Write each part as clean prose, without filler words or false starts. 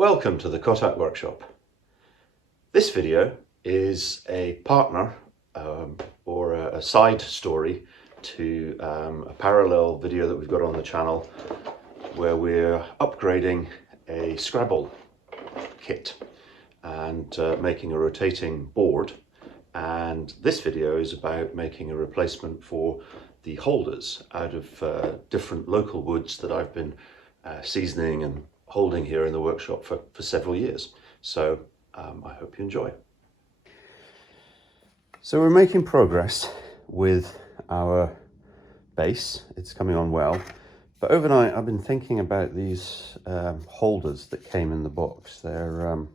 Welcome to the Kotak Workshop. This video is a partner or a side story to a parallel video that we've got on the channel where we're upgrading a Scrabble kit and making a rotating board. And this video is about making a replacement for the holders out of different local woods that I've been seasoning and holding here in the workshop for several years. So I hope you enjoy. So we're making progress with our base. It's coming on well. But overnight I've been thinking about these holders that came in the box. They're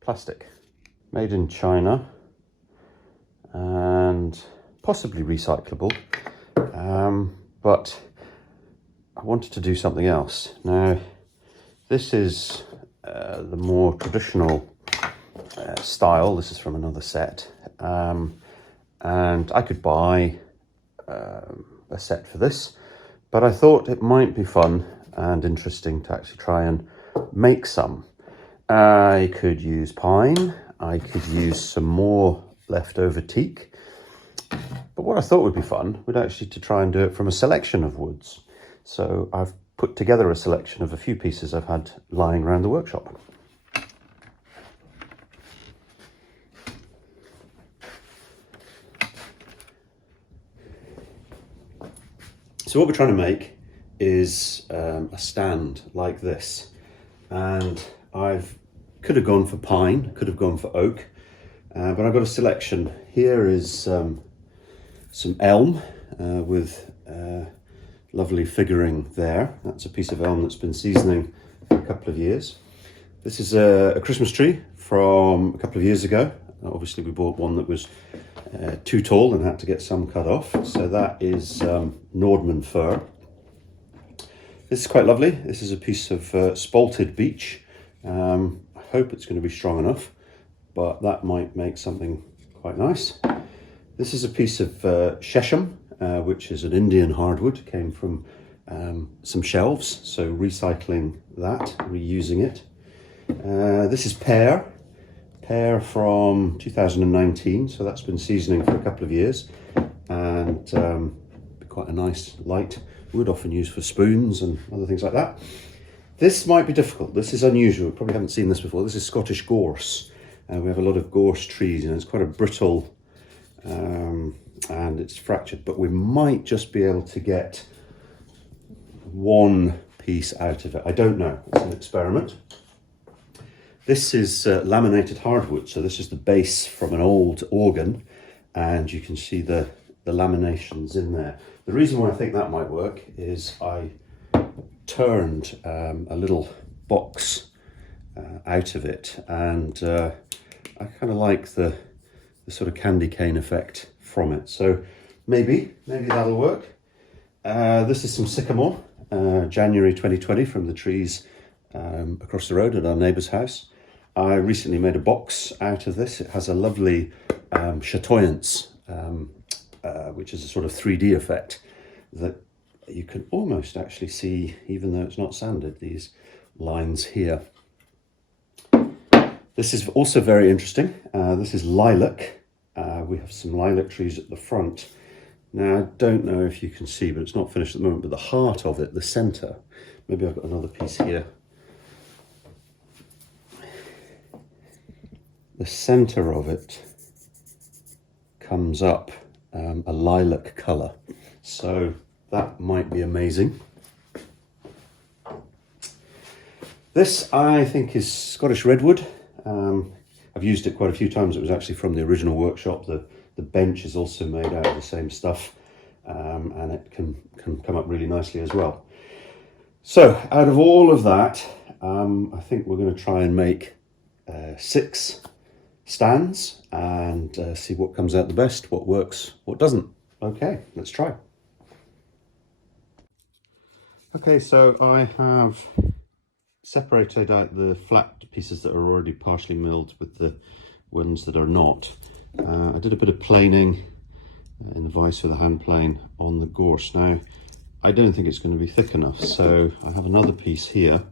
plastic, made in China and possibly recyclable. But I wanted to do something else. Now, this is the more traditional style. This is from another set. And I could buy a set for this, but I thought it might be fun and interesting to actually try and make some. I could use pine, I could use some more leftover teak, but what I thought would be fun would actually to try and do it from a selection of woods. So I've put together a selection of a few pieces I've had lying around the workshop. So what we're trying to make is a stand like this, and could have gone for pine, could have gone for oak, but I've got a selection. Here is some elm with lovely figuring there. That's a piece of elm that's been seasoning for a couple of years. This is a Christmas tree from a couple of years ago. Obviously we bought one that was too tall and had to get some cut off. So that is Nordman fir. This is quite lovely. This is a piece of spalted beech. I hope it's going to be strong enough, but that might make something quite nice. This is a piece of shesham, which is an Indian hardwood, came from some shelves, so recycling that, reusing it. This is pear from 2019, so that's been seasoning for a couple of years, and quite a nice light wood, often used for spoons and other things like that. This might be difficult. This is unusual. We probably haven't seen this before. This is Scottish gorse. We have a lot of gorse trees, and it's quite a brittle and it's fractured, but we might just be able to get one piece out of it. I don't know. It's an experiment. This is laminated hardwood, so this is the base from an old organ, and you can see the laminations in there. The reason why I think that might work is I turned a little box out of it, and I kind of like the sort of candy cane effect from it. So maybe that'll work. This is some Sycamore, January 2020, from the trees across the road at our neighbour's house. I recently made a box out of this. It has a lovely chatoyance, which is a sort of 3D effect that you can almost actually see, even though it's not sanded, these lines here. This is also very interesting. This is lilac. We have some lilac trees at the front. Now, I don't know if you can see, but it's not finished at the moment, but the heart of it, the centre, maybe I've got another piece here. The centre of it comes up a lilac colour. So that might be amazing. This, I think, is Scottish Redwood. I've used it quite a few times. It was actually from the original workshop. The bench is also made out of the same stuff, and it can come up really nicely as well. So out of all of that, I think we're going to try and make 6 stands and see what comes out the best, what works, what doesn't. Okay, let's try. Okay, so I have separated out the flat pieces that are already partially milled with the ones that are not. I did a bit of planing in the vise with a hand plane on the gorse. Now, I don't think it's going to be thick enough, so I have another piece here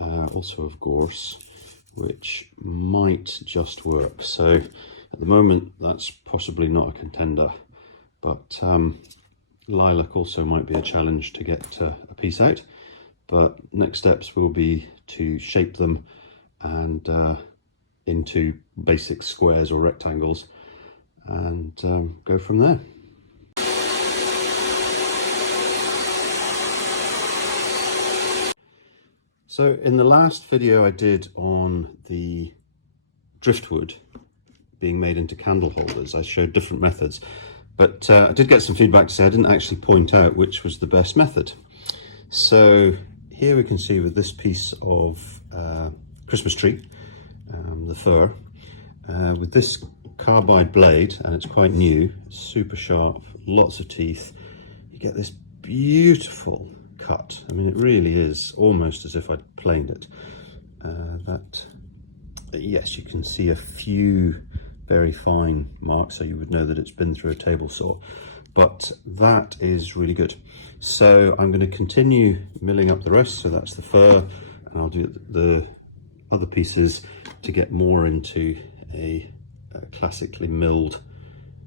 also of gorse, which might just work. So at the moment that's possibly not a contender, but lilac also might be a challenge to get a piece out. But next steps will be to shape them and into basic squares or rectangles, and go from there. So in the last video I did on the driftwood being made into candle holders, I showed different methods, but I did get some feedback to say I didn't actually point out which was the best method. So here we can see with this piece of Christmas tree, the fir, with this carbide blade, and it's quite new, super sharp, lots of teeth, you get this beautiful cut. I mean, it really is almost as if I'd planed it. Yes, you can see a few very fine marks, so you would know that it's been through a table saw, but that is really good. So I'm going to continue milling up the rest, so that's the fir, and I'll do the other pieces to get more into a classically milled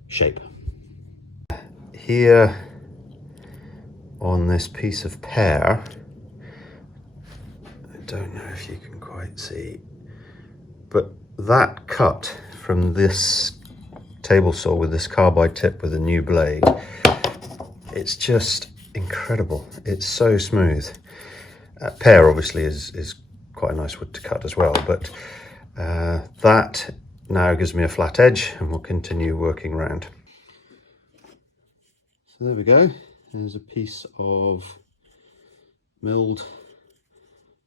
shape. Here on this piece of pear, I don't know if you can quite see, but that cut from this table saw with this carbide tip with a new blade, it's just incredible. It's so smooth. Pear obviously is quite a nice wood to cut as well, but that now gives me a flat edge, and we'll continue working around. So there we go. There's a piece of milled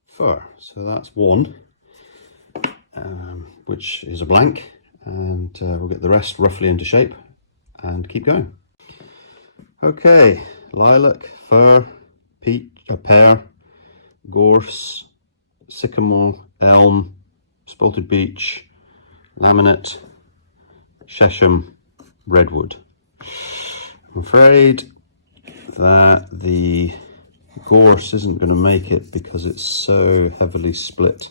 fir. So that's one, which is a blank, and we'll get the rest roughly into shape and keep going. Okay, lilac, fir, peach, pear, gorse, sycamore, elm, spalted beech, laminate, shesham, redwood. I'm afraid that the gorse isn't going to make it because it's so heavily split.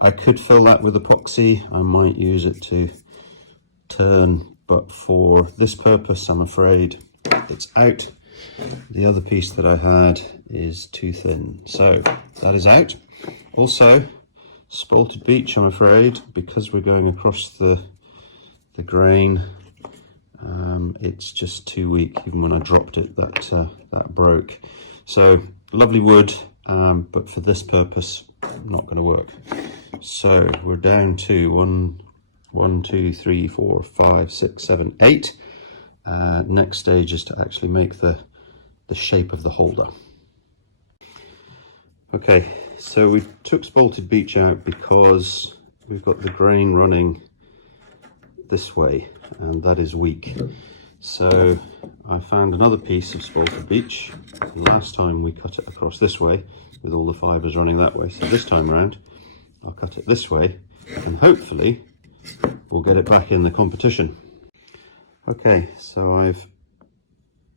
I could fill that with epoxy. I might use it to turn, but for this purpose I'm afraid it's out. The other piece that I had is too thin, so that is out. Also, spalted beech, I'm afraid, because we're going across the grain, it's just too weak. Even when I dropped it, that broke. So lovely wood, but for this purpose not going to work. So we're down to 1, 2, 3, 4, 5, 6, 7, 8. Next stage is to actually make the shape of the holder. Okay, so we took spalted beech out because we've got the grain running this way, and that is weak. So I found another piece of spalted beech. Last time we cut it across this way with all the fibres running that way. So this time round I'll cut it this way, and hopefully we'll get it back in the competition. Okay, so I've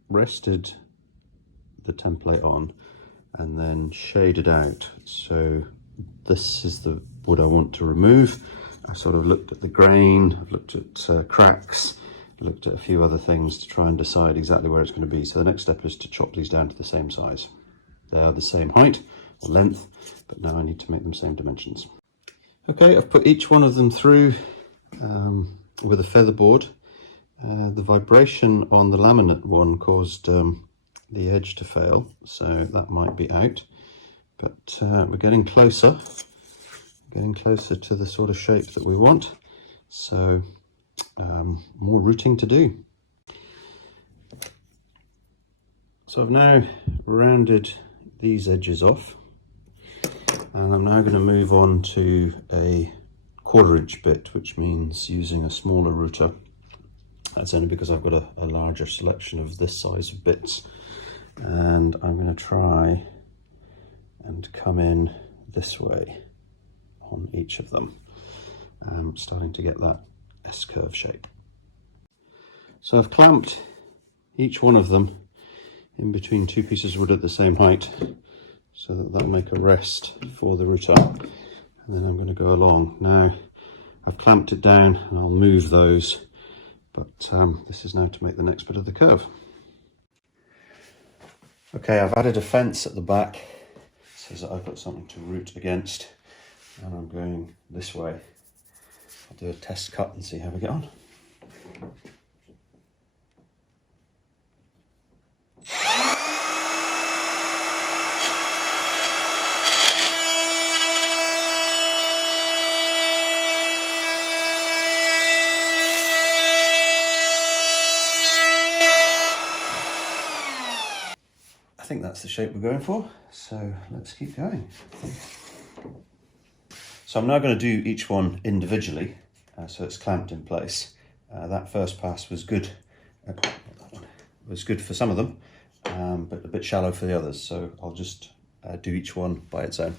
rested the template on and then shaded out. So this is the wood I want to remove. I sort of looked at the grain, I've looked at cracks, looked at a few other things to try and decide exactly where it's going to be. So the next step is to chop these down to the same size. They are the same height or length, but now I need to make them same dimensions. Okay, I've put each one of them through with a feather board. The vibration on the laminate one caused the edge to fail, so that might be out, but we're getting closer to the sort of shape that we want, so more routing to do. So I've now rounded these edges off, and I'm now going to move on to a 1/4 inch bit, which means using a smaller router. That's only because I've got a larger selection of this size of bits, and I'm going to try and come in this way on each of them, starting to get that S-curve shape. So I've clamped each one of them in between two pieces of wood at the same height so that that'll make a rest for the root arm. And then I'm going to go along. Now I've clamped it down and I'll move those, but this is now to make the next bit of the curve. Okay, I've added a fence at the back so that I've got something to root against, and I'm going this way. I'll do a test cut and see how we get on. I think that's the shape we're going for, so let's keep going. So I'm now going to do each one individually, so it's clamped in place. That first pass was good. Was good for some of them, but a bit shallow for the others. So I'll just do each one by its own.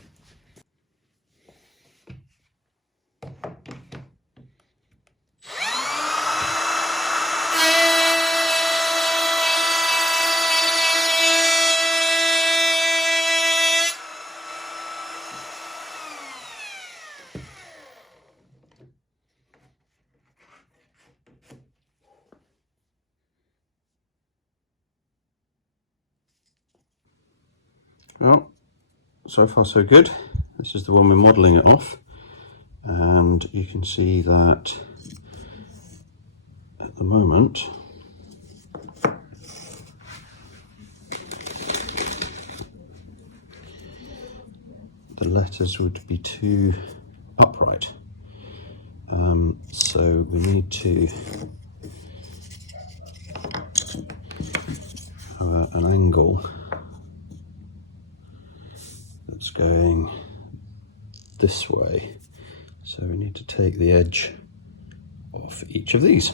Well, so far so good. This is the one we're modelling it off, and you can see that at the moment the letters would be too upright, so we need to have an angle that's going this way. So we need to take the edge off each of these,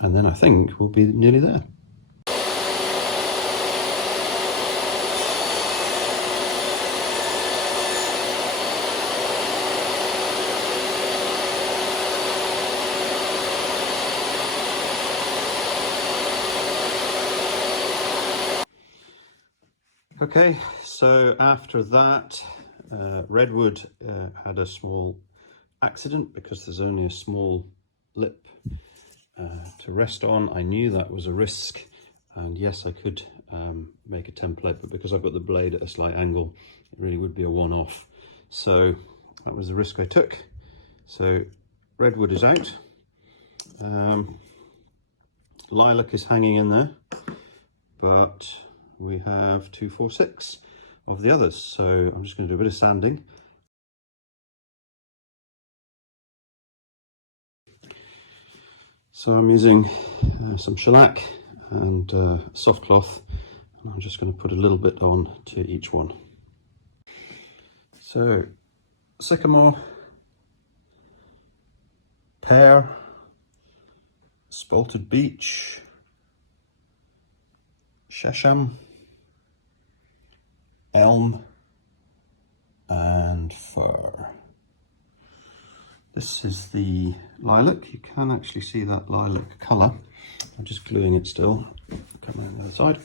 and then I think we'll be nearly there. Okay, so after that, Redwood had a small accident because there's only a small lip to rest on. I knew that was a risk, and yes, I could make a template, but because I've got the blade at a slight angle, it really would be a one-off. So that was the risk I took. So Redwood is out. Lilac is hanging in there, but we have 2, 4, 6 of the others. So I'm just going to do a bit of sanding. So I'm using some shellac and soft cloth, and I'm just going to put a little bit on to each one. So Sycamore, pear, spalted beech, shesham, elm, and fir. This is the lilac. You can actually see that lilac colour. I'm just gluing it still. Come around the other side.